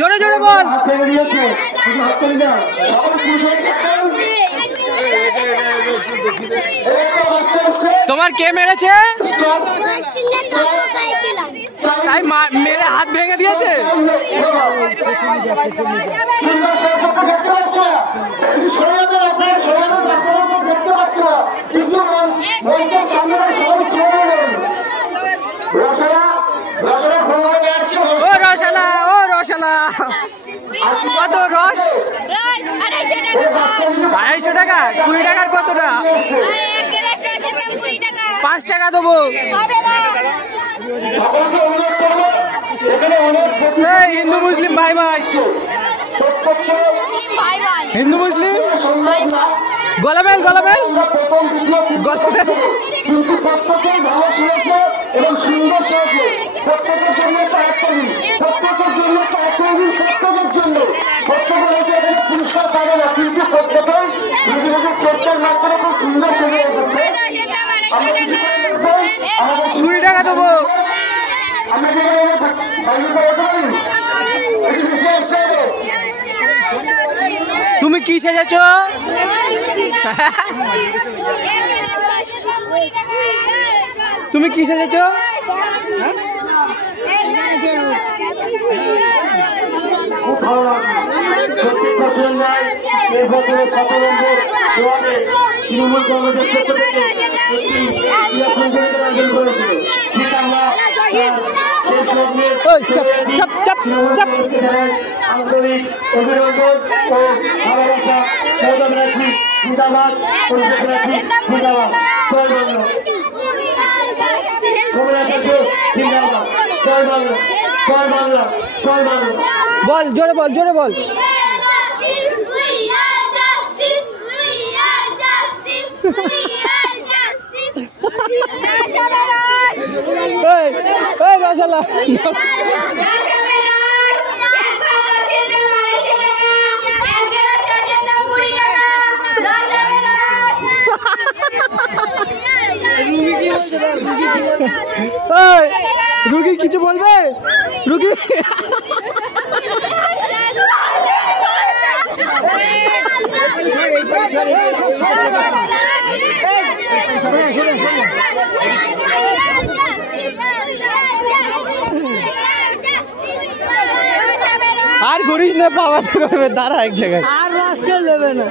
জোরে জোরে বল। তোমার কে মেরেছে? তাই মেরে হাত ভেঙে দিয়েছে। ও রসালা, ও রসালা, কত রস? 250 টাকা। 20 টাকার কতটা? 5 টাকা দেবো। হিন্দু মুসলিম ভাই ভাই, হিন্দু মুসলিম গলাবেল গলাবেল গলাবেল। এবং সুন্দর হয়েছে প্রত্যেকের জন্য, প্রত্যেকের জন্য, প্রত্যেকের জন্য পুরস্কার পাবে না, কিন্তু প্রত্যেকেই নিজেদের চেষ্টার মাধ্যমে খুব সুন্দর সেজে রেখেছে। 20 টাকা দেবো। তুমি কি সেজেছ? তুমি কি সেজেছ? খুব ভালো লাগলো। তৃণমূল কংগ্রেসের পক্ষ থেকে আন্তরিক অভিনন্দন ও ভালোবাসা। মৌদম রাখি জিন্দাবাদ, পরিবেশ রাখি জিন্দাবাদ, জয় বাংলা। জিন্দাবাদ, জয় বাংলা, জয় বাংলা, জয় বাংলা। বল জোরে বল, জোরে বল। রসালা রুগী কিছু বলবে? রুগী আর ঘুরিস না, পাওয়া করবে, দাঁড়া এক জায়গায়, আর রাস্তা নেবে না।